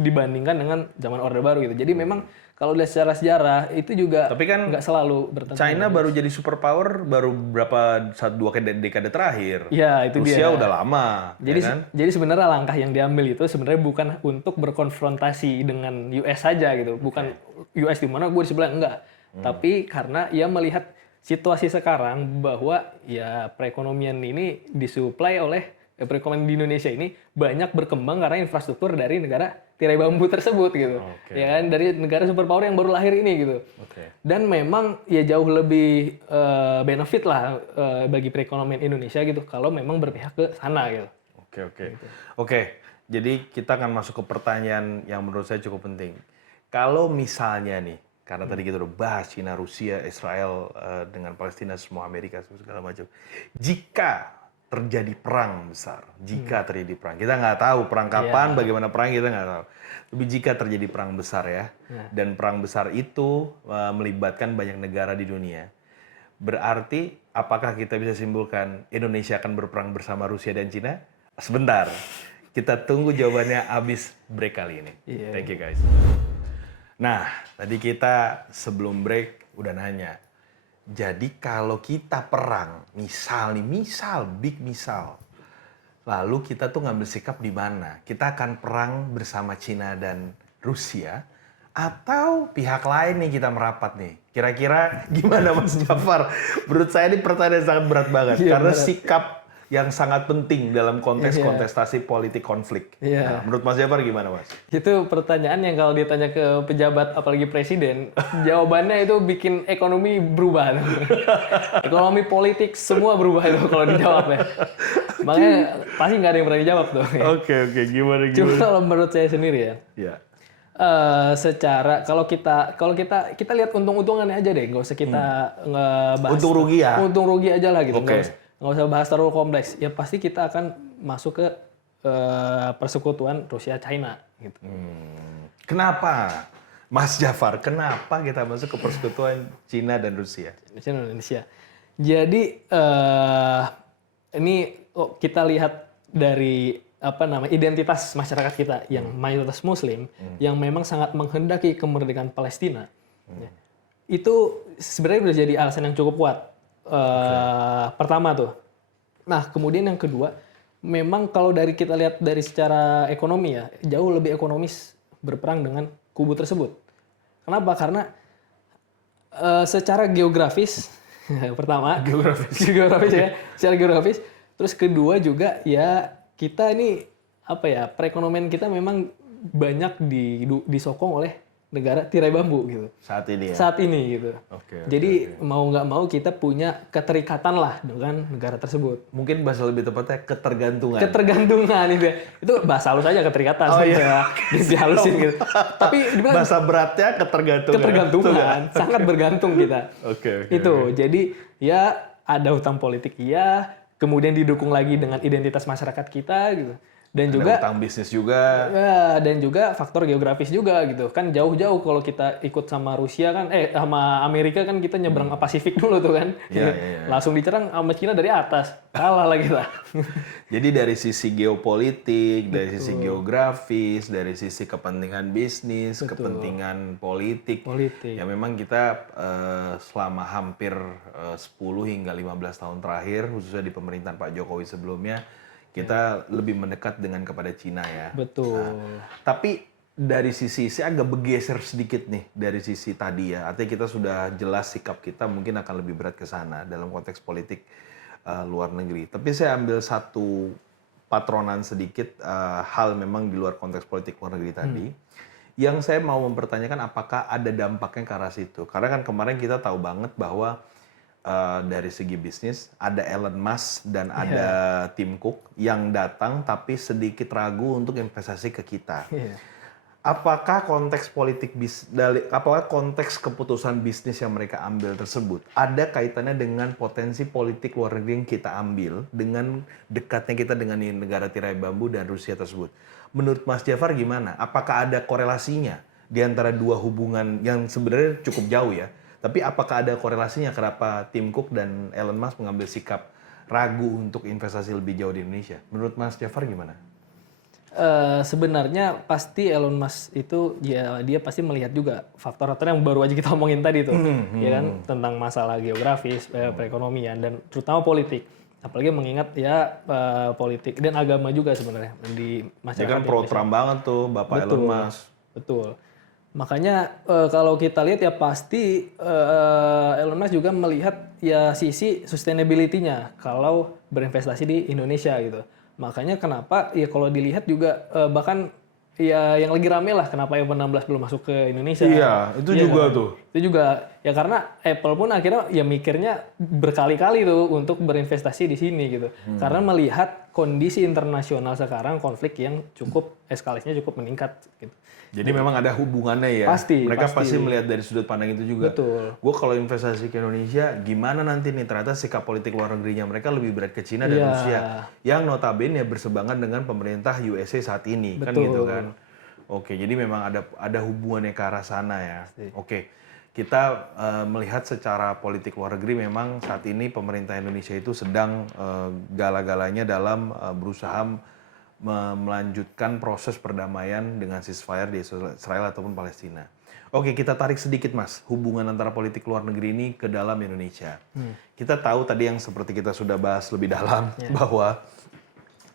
dibandingkan dengan zaman Orde Baru gitu. Jadi memang kalau lihat secara sejarah itu juga tapi kan nggak selalu bertentangan. China baru jadi superpower baru berapa dua dekade terakhir. Iya, itu Rusia dia. udah lama. Jadi ya kan? jadi sebenarnya langkah yang diambil itu sebenarnya bukan untuk berkonfrontasi dengan US saja gitu. Bukan US di mana gue di sebelah enggak. Tapi karena ia melihat situasi sekarang bahwa ya perekonomian ini disuplai oleh perekonomian di Indonesia ini banyak berkembang karena infrastruktur dari negara tirai bambu tersebut gitu. Ya kan, dari negara superpower yang baru lahir ini gitu. Dan memang ya jauh lebih benefit lah bagi perekonomian Indonesia gitu kalau memang berpihak ke sana gitu. Oke. Oke, jadi kita akan masuk ke pertanyaan yang menurut saya cukup penting. Kalau misalnya nih, karena tadi kita udah bahas Cina, Rusia, Israel, dengan Palestina, semua Amerika, segala macam. Jika terjadi perang besar, kita nggak tahu perang kapan, bagaimana perang kita nggak tahu. Tapi jika terjadi perang besar ya, dan perang besar itu melibatkan banyak negara di dunia, berarti apakah kita bisa simpulkan Indonesia akan berperang bersama Rusia dan Cina? Sebentar, kita tunggu jawabannya abis break kali ini. Thank you guys. Nah, tadi kita sebelum break udah nanya. Jadi kalau kita perang, misal, lalu kita tuh ngambil sikap di mana? Kita akan perang bersama Cina dan Rusia, atau pihak lain nih kita merapat nih? Kira-kira gimana Mas Jafar? Menurut saya ini pertanyaan yang sangat berat banget. Karena sikap yang sangat penting dalam konteks kontestasi politik konflik. Nah, menurut Mas Jafar gimana, Mas? Itu pertanyaan yang kalau ditanya ke pejabat, apalagi presiden, jawabannya itu bikin ekonomi berubah. Ekonomi politik semua berubah itu kalau dijawabnya. Makanya pasti nggak ada yang berani jawab tuh. Oke, gimana? Cuma kalau menurut saya sendiri ya. Iya. Secara kalau kita lihat untung-untungannya aja deh, nggak usah kita ngebahas Untung rugi ya. untung rugi aja lah gitu, Oke. nggak usah bahas terlalu kompleks. Ya pasti kita akan masuk ke persekutuan Rusia China gitu. Kenapa, Mas Jafar? Kenapa kita masuk ke persekutuan Cina dan Rusia? Indonesia. Jadi ini kita lihat dari identitas masyarakat kita yang mayoritas Muslim, yang memang sangat menghendaki kemerdekaan Palestina. Itu sebenarnya udah jadi alasan yang cukup kuat. Pertama tuh. Nah, kemudian yang kedua, memang kalau kita lihat dari secara ekonomi ya, jauh lebih ekonomis berperang dengan kubu tersebut. Kenapa? Karena secara geografis, pertama, geografis ya, secara geografis. Terus kedua juga ya kita ini perekonomian kita memang banyak disokong oleh negara tirai bambu gitu. Saat ini ya? Saat ini gitu. Jadi mau nggak mau kita punya keterikatan lah dengan negara tersebut. Mungkin bahasa lebih tepatnya ketergantungan. Ketergantungan itu bahasa halus aja keterikatan. Dihalusin gitu. Tapi bahasa beratnya ketergantungan. Ketergantungan. Sangat bergantung kita. Itu. Jadi ya ada hutang politik iya. Kemudian didukung lagi dengan identitas masyarakat kita gitu. Dan ada juga utang bisnis juga. Ya, dan juga faktor geografis juga gitu. Kan jauh-jauh kalau kita ikut sama Rusia kan sama Amerika kan kita nyebrang ke Pasifik dulu tuh kan. Langsung dicerang sama Cina dari atas. Kalah lagi lah. Jadi dari sisi geopolitik, dari sisi geografis, dari sisi kepentingan bisnis, kepentingan politik. Ya memang kita selama hampir 10 hingga 15 tahun terakhir, khususnya di pemerintahan Pak Jokowi sebelumnya, kita lebih mendekat kepada Cina ya. Betul. Nah, tapi dari sisi saya agak bergeser sedikit nih dari sisi tadi ya. Artinya kita sudah jelas sikap kita mungkin akan lebih berat ke sana dalam konteks politik luar negeri. Tapi saya ambil satu patronan sedikit hal memang di luar konteks politik luar negeri tadi. Yang saya mau mempertanyakan apakah ada dampaknya ke arah situ. Karena kan kemarin kita tahu banget bahwa dari segi bisnis ada Elon Musk dan ada Tim Cook yang datang tapi sedikit ragu untuk investasi ke kita. Apakah konteks politik apakah konteks keputusan bisnis yang mereka ambil tersebut ada kaitannya dengan potensi politik luar negeri yang kita ambil dengan dekatnya kita dengan negara tirai bambu dan Rusia tersebut? Menurut Mas Jafar gimana? Apakah ada korelasinya di antara dua hubungan yang sebenarnya cukup jauh ya? Tapi apakah ada korelasinya kenapa Tim Cook dan Elon Musk mengambil sikap ragu untuk investasi lebih jauh di Indonesia? Menurut Mas Jafar gimana? Sebenarnya pasti Elon Musk itu dia pasti melihat juga faktor-faktor yang baru aja kita omongin tadi tuh, ya kan, tentang masalah geografis, perekonomian dan terutama politik. Apalagi mengingat politik dan agama juga sebenarnya di masyarakat. Dia kan pro Trump banget tuh Bapak Elon Musk. Betul. Makanya kalau kita lihat ya pasti Elon Musk juga melihat ya sisi sustainability-nya kalau berinvestasi di Indonesia gitu. Makanya kenapa ya kalau dilihat juga bahkan ya yang lagi rame lah kenapa iPhone 16 belum masuk ke Indonesia. Iya, itu juga kan? tuh. Itu juga ya karena Apple pun akhirnya ya mikirnya berkali-kali tuh untuk berinvestasi di sini gitu. Karena melihat kondisi internasional sekarang konflik yang cukup eskalasinya cukup meningkat gitu. Jadi memang ada hubungannya ya. Pasti, Mereka pasti. pasti melihat dari sudut pandang itu juga. Betul. Gue kalau investasi ke Indonesia, gimana nanti nih ternyata sikap politik luar negerinya mereka lebih berat ke Cina dan Iya. Rusia, yang notabene berseberangan dengan pemerintah USA saat ini, kan Betul. gitu kan. Oke, jadi memang ada hubungannya ke arah sana ya. Oke, kita melihat secara politik luar negeri memang saat ini pemerintah Indonesia itu sedang gala-galanya dalam berusaha melanjutkan proses perdamaian dengan ceasefire di Israel ataupun Palestina. Oke, kita tarik sedikit Mas, hubungan antara politik luar negeri ini ke dalam Indonesia. Kita tahu tadi yang seperti kita sudah bahas lebih dalam, bahwa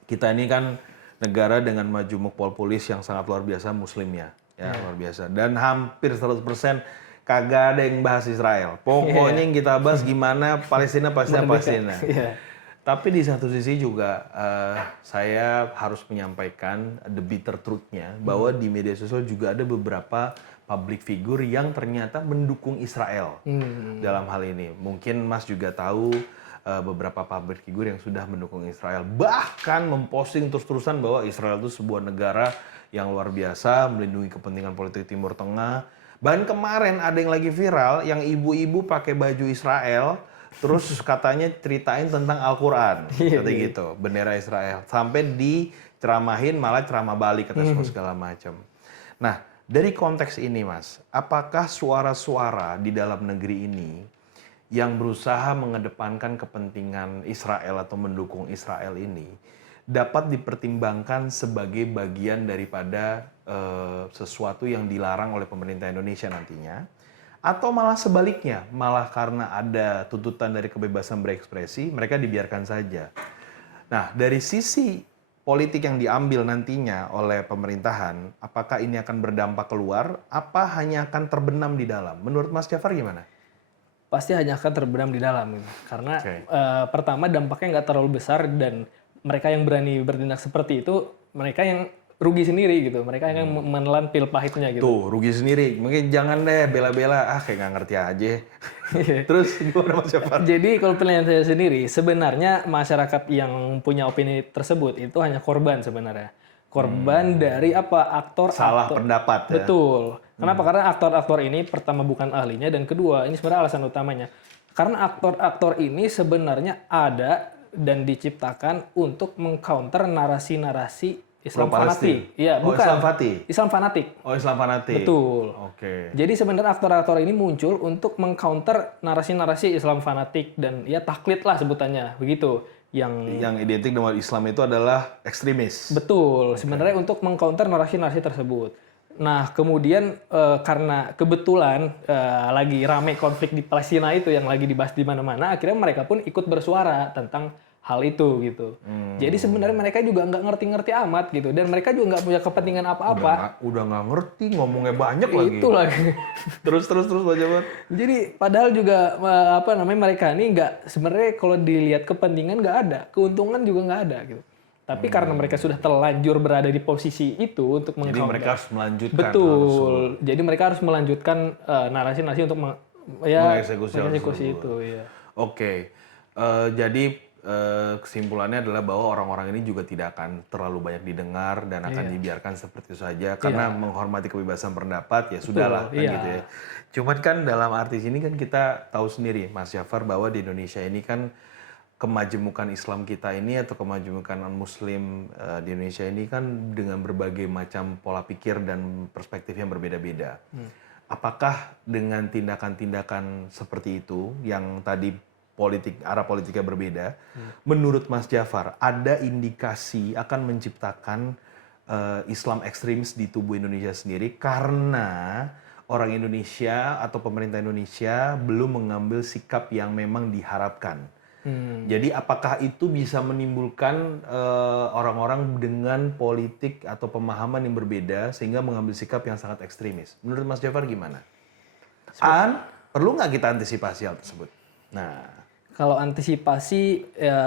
kita ini kan negara dengan majemuk polis yang sangat luar biasa muslimnya, ya luar biasa. Dan hampir 100% kagak ada yang bahas Israel. Pokoknya yang kita bahas gimana Palestina. Tapi di satu sisi juga saya harus menyampaikan the bitter truth-nya bahwa di media sosial juga ada beberapa public figure yang ternyata mendukung Israel dalam hal ini. Mungkin Mas juga tahu beberapa public figure yang sudah mendukung Israel. Bahkan memposting terus-terusan bahwa Israel itu sebuah negara yang luar biasa, melindungi kepentingan politik Timur Tengah. Bahkan kemarin ada yang lagi viral, yang ibu-ibu pakai baju Israel, terus katanya ceritain tentang Al-Quran, kata gitu, bendera Israel. Sampai diceramahin, malah ceramah balik, kata semua segala macam. Nah, dari konteks ini Mas, apakah suara-suara di dalam negeri ini yang berusaha mengedepankan kepentingan Israel atau mendukung Israel ini dapat dipertimbangkan sebagai bagian daripada sesuatu yang dilarang oleh pemerintah Indonesia nantinya? Atau malah sebaliknya, malah karena ada tuntutan dari kebebasan berekspresi, mereka dibiarkan saja. Nah, dari sisi politik yang diambil nantinya oleh pemerintahan, apakah ini akan berdampak keluar, apa hanya akan terbenam di dalam? Menurut Mas Jafar gimana? Pasti hanya akan terbenam di dalam gitu. Karena pertama dampaknya nggak terlalu besar dan mereka yang berani bertindak seperti itu, mereka yang rugi sendiri gitu. Mereka yang menelan pil pahitnya gitu. Tuh, rugi sendiri. Mungkin jangan deh bela-bela, kayak nggak ngerti aja. Terus gimana Mas Jafar? Jadi kalau penilaian saya sendiri, sebenarnya masyarakat yang punya opini tersebut itu hanya korban sebenarnya. Korban dari apa? Salah pendapat ya? Betul. Kenapa? Karena aktor-aktor ini pertama bukan ahlinya dan kedua, ini sebenarnya alasan utamanya. Karena aktor-aktor ini sebenarnya ada dan diciptakan untuk mengcounter narasi-narasi Islam fanatik. Iya, bukan. Islam fanatik. Islam fanatik. Oh, Islam fanatik. Betul. Oke. Jadi sebenarnya aktor-aktor ini muncul untuk mengcounter narasi-narasi Islam fanatik dan ya taklid lah sebutannya, begitu. Yang identik dengan Islam itu adalah ekstremis. Betul. Sebenarnya untuk mengcounter narasi-narasi tersebut. Nah, kemudian karena kebetulan lagi rame konflik di Palestina itu yang lagi dibahas di mana-mana, akhirnya mereka pun ikut bersuara tentang hal itu gitu. Jadi sebenarnya mereka juga nggak ngerti-ngerti amat gitu, dan mereka juga nggak punya kepentingan apa-apa. Udah nggak ngerti, ngomongnya banyak lagi. Itu lagi. terus Pak Jabar. Jadi padahal juga mereka ini nggak, sebenarnya kalau dilihat kepentingan nggak ada, keuntungan juga nggak ada gitu. Tapi karena mereka sudah terlanjur berada di posisi itu untuk Jadi mereka harus melanjutkan. Betul. Jadi mereka harus melanjutkan narasi-narasi untuk mengeksekusi itu. Ya. Oke. Jadi kesimpulannya adalah bahwa orang-orang ini juga tidak akan terlalu banyak didengar dan akan dibiarkan seperti itu saja karena menghormati kebebasan pendapat ya sudahlah kan gitu ya. Cuman kan dalam arti sini kan kita tahu sendiri Mas Jafar bahwa di Indonesia ini kan kemajemukan Islam kita ini atau kemajemukan Muslim di Indonesia ini kan dengan berbagai macam pola pikir dan perspektif yang berbeda-beda. Apakah dengan tindakan-tindakan seperti itu yang tadi arah politiknya berbeda, menurut Mas Jafar ada indikasi akan menciptakan Islam ekstremis di tubuh Indonesia sendiri karena orang Indonesia atau pemerintah Indonesia belum mengambil sikap yang memang diharapkan. Jadi apakah itu bisa menimbulkan orang-orang dengan politik atau pemahaman yang berbeda sehingga mengambil sikap yang sangat ekstremis? Menurut Mas Jafar gimana? Perlu nggak kita antisipasi hal tersebut? Nah, kalau antisipasi ya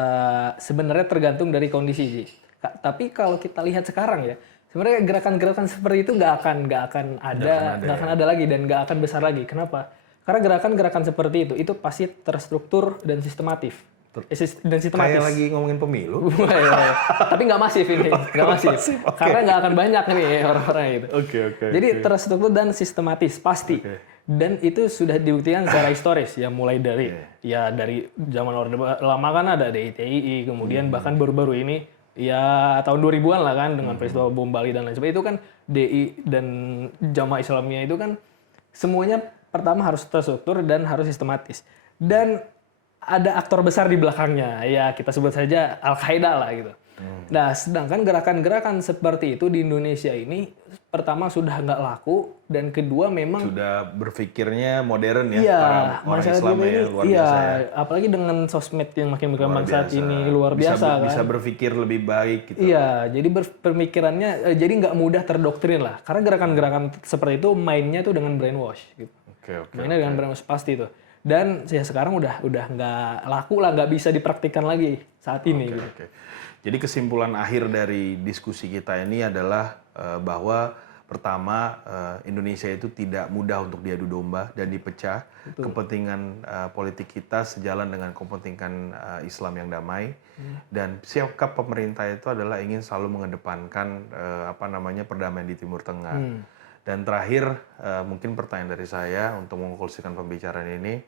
sebenarnya tergantung dari kondisi sih. Tapi kalau kita lihat sekarang ya, sebenarnya gerakan-gerakan seperti itu nggak akan ada lagi dan nggak akan besar lagi. Kenapa? Karena gerakan-gerakan seperti itu pasti terstruktur dan sistematis. Kayak lagi ngomongin pemilu. Tapi nggak masif ini, nggak masif. Okay. Karena nggak akan banyak nih orang-orang itu. Oke. Jadi terstruktur dan sistematis pasti. Dan itu sudah dibuktikan secara historis ya, mulai dari dari zaman Orde Lama kan ada DITII, kemudian bahkan baru-baru ini ya tahun 2000-an lah kan dengan peristiwa bom Bali dan lain sebagainya, itu kan DI dan Jamaah Islamiyah itu kan semuanya pertama harus terstruktur dan harus sistematis. Dan ada aktor besar di belakangnya, ya kita sebut saja Al-Qaeda lah gitu. Nah, sedangkan gerakan-gerakan seperti itu di Indonesia ini pertama sudah nggak laku, dan kedua memang sudah berpikirnya modern ya, iya, para orang masyarakat Islam ini, ya, luar biasa ya. apalagi dengan sosmed yang makin berkembang Luar saat biasa. ini, luar biasa kan. Bisa berpikir lebih baik gitu. Iya, jadi pemikirannya jadi nggak mudah terdoktrin lah. Karena gerakan-gerakan seperti itu mainnya tuh dengan brainwash gitu. Mainnya dengan brainwash pasti tuh. Dan ya sekarang udah nggak laku lah, nggak bisa dipraktikkan lagi saat ini. Gitu. Jadi kesimpulan akhir dari diskusi kita ini adalah bahwa pertama Indonesia itu tidak mudah untuk diadu domba dan dipecah. Betul. Kepentingan politik kita sejalan dengan kepentingan Islam yang damai. Dan sikap pemerintah itu adalah ingin selalu mengedepankan perdamaian di Timur Tengah. Dan terakhir, mungkin pertanyaan dari saya untuk mengonklusikan pembicaraan ini,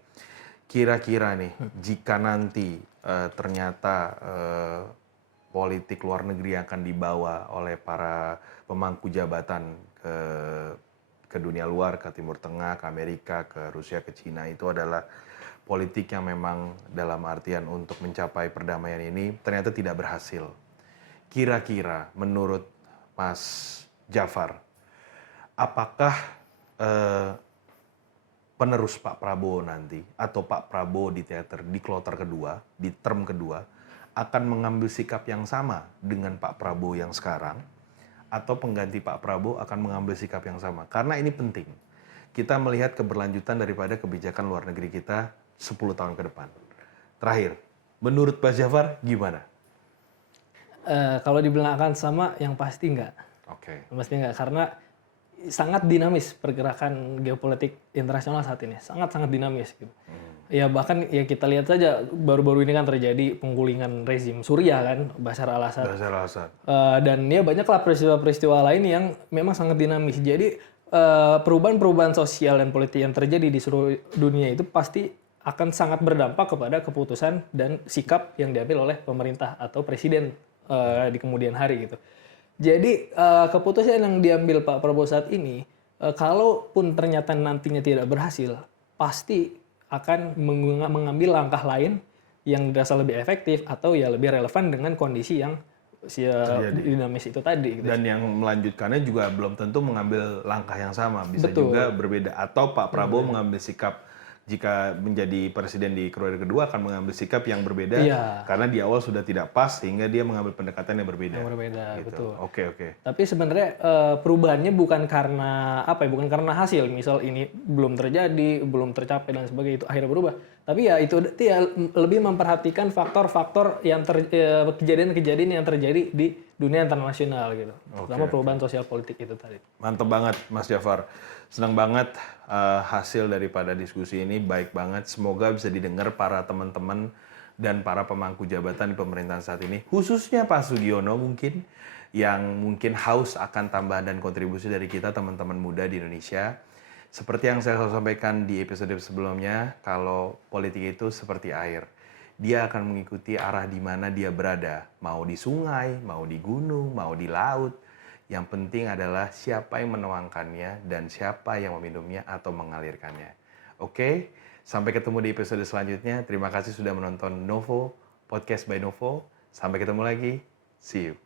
kira-kira nih, jika nanti ternyata politik luar negeri yang akan dibawa oleh para pemangku jabatan ke dunia luar, ke Timur Tengah, ke Amerika, ke Rusia, ke Cina, itu adalah politik yang memang dalam artian untuk mencapai perdamaian ini ternyata tidak berhasil. Kira-kira menurut Mas Jafar, apakah penerus Pak Prabowo nanti atau Pak Prabowo di kloter kedua, di term kedua, akan mengambil sikap yang sama dengan Pak Prabowo yang sekarang, atau pengganti Pak Prabowo akan mengambil sikap yang sama? Karena ini penting. Kita melihat keberlanjutan daripada kebijakan luar negeri kita 10 tahun ke depan. Terakhir, menurut Pak Jafar gimana? Kalau dibilang akan sama, yang pasti enggak. Pasti enggak, karena sangat dinamis pergerakan geopolitik internasional saat ini, sangat dinamis gitu. Ya bahkan ya kita lihat saja baru-baru ini kan terjadi penggulingan rezim Suriah kan, Bashar al-Assad. Dan ya banyaklah peristiwa-peristiwa lain yang memang sangat dinamis. Jadi perubahan-perubahan sosial dan politik yang terjadi di seluruh dunia itu pasti akan sangat berdampak kepada keputusan dan sikap yang diambil oleh pemerintah atau presiden di kemudian hari gitu. Jadi keputusan yang diambil Pak Prabowo saat ini, kalaupun ternyata nantinya tidak berhasil, pasti akan mengambil langkah lain yang dirasa lebih efektif atau ya lebih relevan dengan kondisi yang dinamis itu tadi. Gitu. Dan yang melanjutkannya juga belum tentu mengambil langkah yang sama, bisa juga berbeda. Atau Pak Prabowo mengambil sikap, jika menjadi presiden di periode kedua akan mengambil sikap yang berbeda, karena di awal sudah tidak pas sehingga dia mengambil pendekatan yang berbeda. Gitu. Betul. Oke. Tapi sebenarnya perubahannya bukan karena bukan karena hasil, misal ini belum terjadi, belum tercapai dan sebagainya, itu akhirnya berubah. Tapi ya itu lebih memperhatikan faktor-faktor yang kejadian-kejadian yang terjadi di dunia internasional gitu. Terutama perubahan sosial politik itu tadi. Mantap banget Mas Jafar. Senang banget hasil daripada diskusi ini, baik banget. Semoga bisa didengar para teman-teman dan para pemangku jabatan di pemerintahan saat ini, khususnya Pak Sugiono mungkin, yang mungkin haus akan tambahan dan kontribusi dari kita teman-teman muda di Indonesia. Seperti yang saya selalu sampaikan di episode sebelumnya, kalau politik itu seperti air. Dia akan mengikuti arah di mana dia berada, mau di sungai, mau di gunung, mau di laut. Yang penting adalah siapa yang menuangkannya dan siapa yang meminumnya atau mengalirkannya. Oke, sampai ketemu di episode selanjutnya. Terima kasih sudah menonton Novo, Podcast by Novo. Sampai ketemu lagi. See you.